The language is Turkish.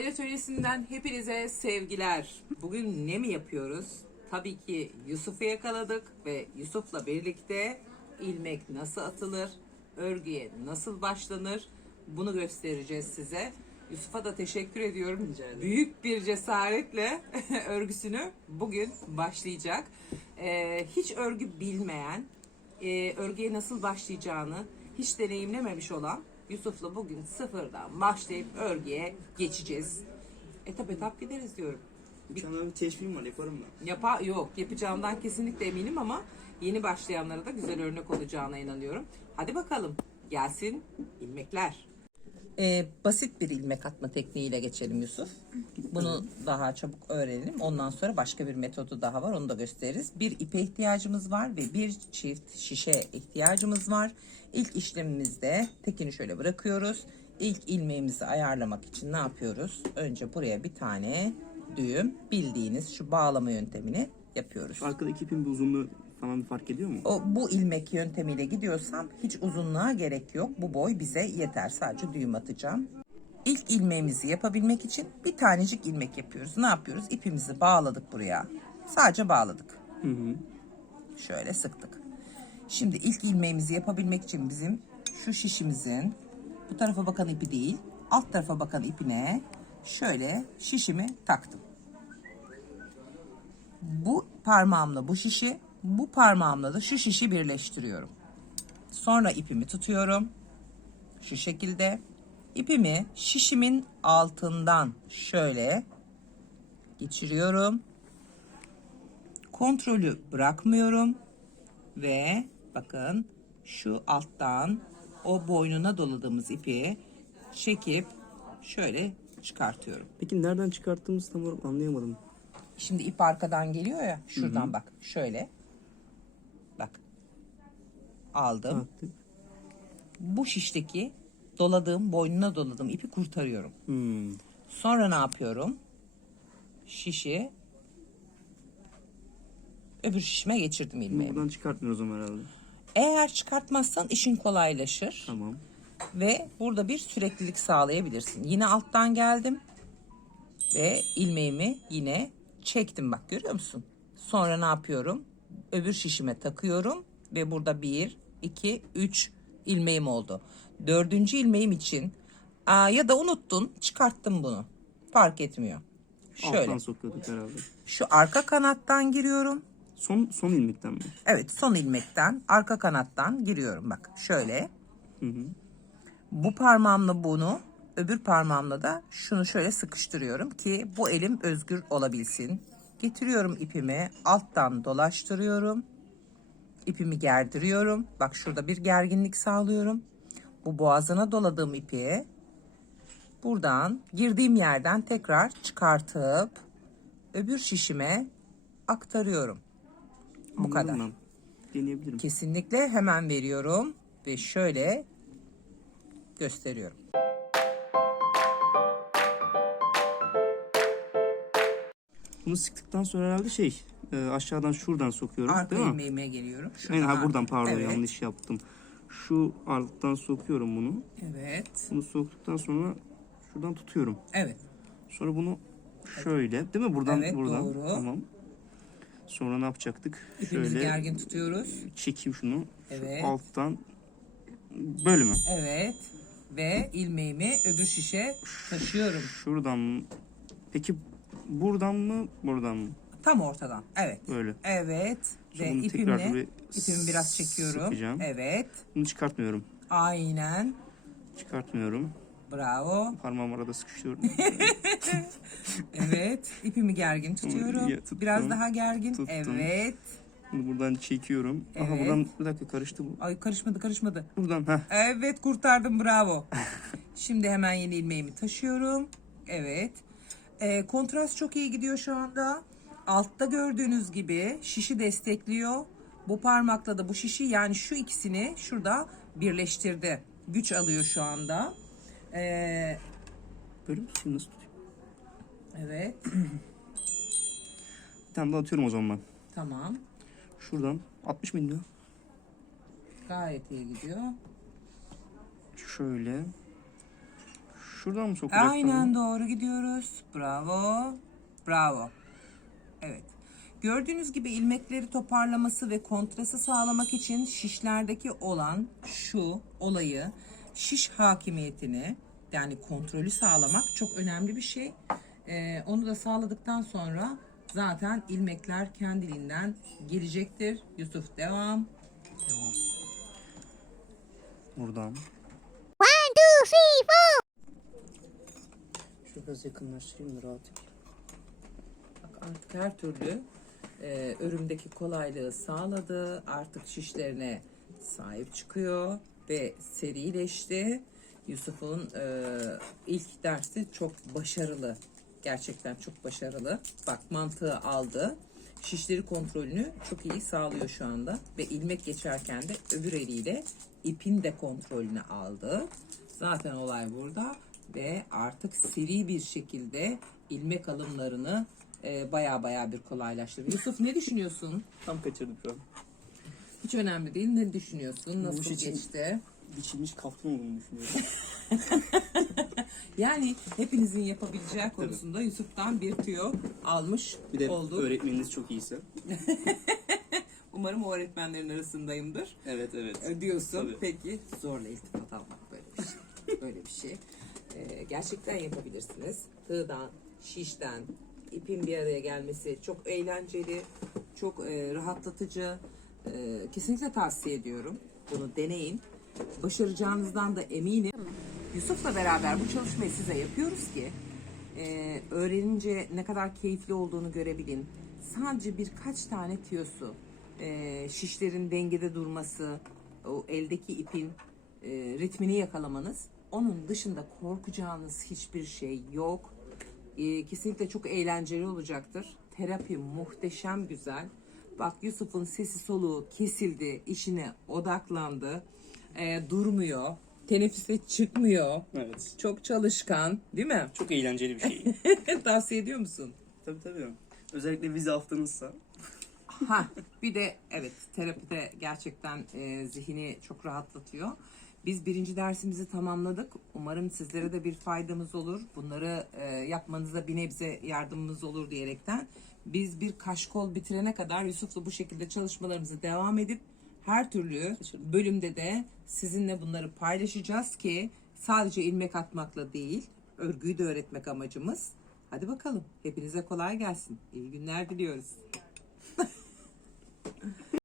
El atölyesinden hepinize sevgiler. Bugün ne mi yapıyoruz? Tabii ki Yusuf'u yakaladık ve Yusuf'la birlikte ilmek nasıl atılır, örgüye nasıl başlanır bunu göstereceğiz size. Yusuf'a da teşekkür ediyorum. Büyük bir cesaretle örgüsünü bugün başlayacak. Ee, hiç örgü bilmeyen, e, örgüye nasıl başlayacağını hiç deneyimlememiş olan Yusuf'la bugün sıfırdan başlayıp örgüye geçeceğiz. Etap etap gideriz diyorum. Bir tane bir teşbihim var yaparım ben. Yapa yok yapacağımdan kesinlikle eminim ama yeni başlayanlara da güzel örnek olacağına inanıyorum. Hadi bakalım gelsin ilmekler. Ee, basit bir ilmek atma tekniğiyle geçelim Yusuf. Bunu daha çabuk öğrenelim. Ondan sonra başka bir metodu daha var. Onu da gösteririz. Bir ipe ihtiyacımız var ve bir çift şişe ihtiyacımız var. İlk işlemimizde tekini şöyle bırakıyoruz. İlk ilmeğimizi ayarlamak için ne yapıyoruz? Önce buraya bir tane düğüm bildiğiniz şu bağlama yöntemini yapıyoruz. Arkadaki ipin bir uzunluğu falan fark ediyor mu? O, bu ilmek yöntemiyle gidiyorsam hiç uzunluğa gerek yok. Bu boy bize yeter. Sadece düğüm atacağım. İlk ilmeğimizi yapabilmek için bir tanecik ilmek yapıyoruz. Ne yapıyoruz? İpimizi bağladık buraya. Sadece bağladık. Hı hı. Şöyle sıktık. Şimdi ilk ilmeğimizi yapabilmek için bizim şu şişimizin bu tarafa bakan ipi değil, alt tarafa bakan ipine şöyle şişimi taktım. Bu parmağımla bu şişi, bu parmağımla da şu şişi birleştiriyorum. Sonra ipimi tutuyorum. Şu şekilde. İpimi şişimin altından şöyle geçiriyorum. Kontrolü bırakmıyorum ve bakın şu alttan o boynuna doladığımız ipi çekip şöyle çıkartıyorum. Peki nereden çıkarttığımızı tam olarak anlayamadım. Şimdi ip arkadan geliyor ya şuradan bak şöyle. Aldım. Attık. Bu şişteki doladığım boynuna doladığım ipi kurtarıyorum. Hmm. Sonra ne yapıyorum? Şişi öbür şişime geçirdim Bunu ilmeğimi. buradan çıkartmıyoruz ama herhalde. Eğer çıkartmazsan işin kolaylaşır Tamam. ve burada bir süreklilik sağlayabilirsin. Yine alttan geldim ve ilmeğimi yine çektim bak görüyor musun? Sonra ne yapıyorum? Öbür şişime takıyorum ve burada bir, iki, üç ilmeğim oldu. Dördüncü ilmeğim için aa, ya da unuttun çıkarttım bunu. Fark etmiyor. Şöyle Alttan sokuyorduk herhalde. şu arka kanattan giriyorum. Son son ilmekten mi? Evet son ilmekten arka kanattan giriyorum bak şöyle. Hı hı. Bu parmağımla bunu öbür parmağımla da şunu şöyle sıkıştırıyorum ki bu elim özgür olabilsin. Getiriyorum ipimi alttan dolaştırıyorum. İpimi gerdiriyorum. Bak şurada bir gerginlik sağlıyorum. Bu boğazına doladığım ipi buradan girdiğim yerden tekrar çıkartıp öbür şişime aktarıyorum. Bu Anladım kadar. ben. Deneyebilirim. Kesinlikle hemen veriyorum ve şöyle gösteriyorum. Bunu sıktıktan sonra herhalde şey e, aşağıdan şuradan sokuyorum Arka değil mi? ilmeğime geliyorum. Aynen ha Şuradan buradan pardon evet. yanlış yaptım. Şu alttan sokuyorum bunu. Evet. Bunu soktuktan sonra şuradan tutuyorum. Evet. Sonra bunu şöyle değil mi? Buradan Evet, buradan. doğru. Tamam. Sonra ne yapacaktık? İpimizi şöyle gergin tutuyoruz. çekeyim şunu. Şu Evet. alttan böyle mi? Evet. Ve ilmeğimi öbür şişe taşıyorum. Şuradan? Peki buradan mı? Buradan mı? Tam ortadan. Evet. Böyle. Evet. Sonra Ve bunu tekrar ipimle buraya ipimi biraz çekiyorum. sıkacağım. Evet. Bunu çıkartmıyorum. Aynen. Çıkartmıyorum. Bravo. Parmağımı arada sıkıştırıyorum. Evet. İpimi gergin tutuyorum. Ya, tuttum. Biraz daha gergin. Tuttum. Evet. Bunu buradan çekiyorum. Aha Evet. buradan bir dakika karıştı bu. Ay karışmadı karışmadı. Buradan ha. Evet kurtardım bravo. Şimdi hemen yeni ilmeğimi taşıyorum. Evet. Ee, kontrast çok iyi gidiyor şu anda. Altta gördüğünüz gibi şişi destekliyor. Bu parmakla da bu şişi yani şu ikisini şurada birleştirdi. Güç alıyor şu anda. Ee, Böyle mi tutayım? Nasıl tutayım? evet. Bir tane daha atıyorum o zaman ben. Tamam. Şuradan 60 mıydı? Gayet iyi gidiyor. Şöyle. Şuradan mı sokacak? Aynen doğru gidiyoruz. Bravo. Bravo. Evet. Gördüğünüz gibi ilmekleri toparlaması ve kontrası sağlamak için şişlerdeki olan şu olayı şiş hakimiyetini yani kontrolü sağlamak çok önemli bir şey. Ee, onu da sağladıktan sonra zaten ilmekler kendiliğinden gelecektir. Yusuf devam. Buradan. Şunu biraz yakınlaştırayım da rahat. Bak artık her türlü e, örümdeki kolaylığı sağladı. Artık şişlerine sahip çıkıyor ve serileşti. Yusuf'un e, ilk dersi çok başarılı. Gerçekten çok başarılı. Bak mantığı aldı. Şişleri kontrolünü çok iyi sağlıyor şu anda. Ve ilmek geçerken de öbür eliyle ipin de kontrolünü aldı. Zaten olay burada. Ve artık seri bir şekilde ilmek alımlarını e, baya baya bir kolaylaştırdı. Yusuf ne düşünüyorsun? Tam kaçırdım şu an. Hiç önemli değil. Ne düşünüyorsun? Nasıl iş için- geçti? Biçilmiş kaftan olduğunu düşünüyorum. Yani hepinizin yapabileceği konusunda Yusuf'tan bir tüyo almış Bir de olduk. öğretmeniniz çok iyiyse. Umarım o öğretmenlerin arasındayımdır. Evet evet. E, Diyorsun. Tabii. Peki zorla iltifat almak böyle bir şey. böyle bir şey. Ee, gerçekten yapabilirsiniz. Tığdan, şişten, ipin bir araya gelmesi çok eğlenceli, çok e, rahatlatıcı. E, kesinlikle tavsiye ediyorum. Bunu deneyin. Başaracağınızdan da eminim. Yusuf'la beraber bu çalışmayı size yapıyoruz ki e, öğrenince ne kadar keyifli olduğunu görebilin. Sadece birkaç tane tiyosu, e, şişlerin dengede durması, o eldeki ipin e, ritmini yakalamanız. Onun dışında korkacağınız hiçbir şey yok. E, kesinlikle çok eğlenceli olacaktır. Terapi muhteşem güzel. Bak Yusuf'un sesi soluğu kesildi, işine odaklandı, E, durmuyor, teneffüse çıkmıyor. Evet. Çok çalışkan, değil mi? Çok eğlenceli bir şey. Tavsiye ediyor musun? tabii tabii. Özellikle vize haftanızsa. Ha, bir de evet terapide gerçekten e, zihni çok rahatlatıyor. Biz birinci dersimizi tamamladık. Umarım sizlere de bir faydamız olur. Bunları e, yapmanıza bir nebze yardımımız olur diyerekten. Biz bir kaşkol bitirene kadar Yusuf'la bu şekilde çalışmalarımızı devam edip her türlü bölümde de sizinle bunları paylaşacağız ki sadece ilmek atmakla değil, örgüyü de öğretmek amacımız. Hadi bakalım. Hepinize kolay gelsin. İyi günler diliyoruz.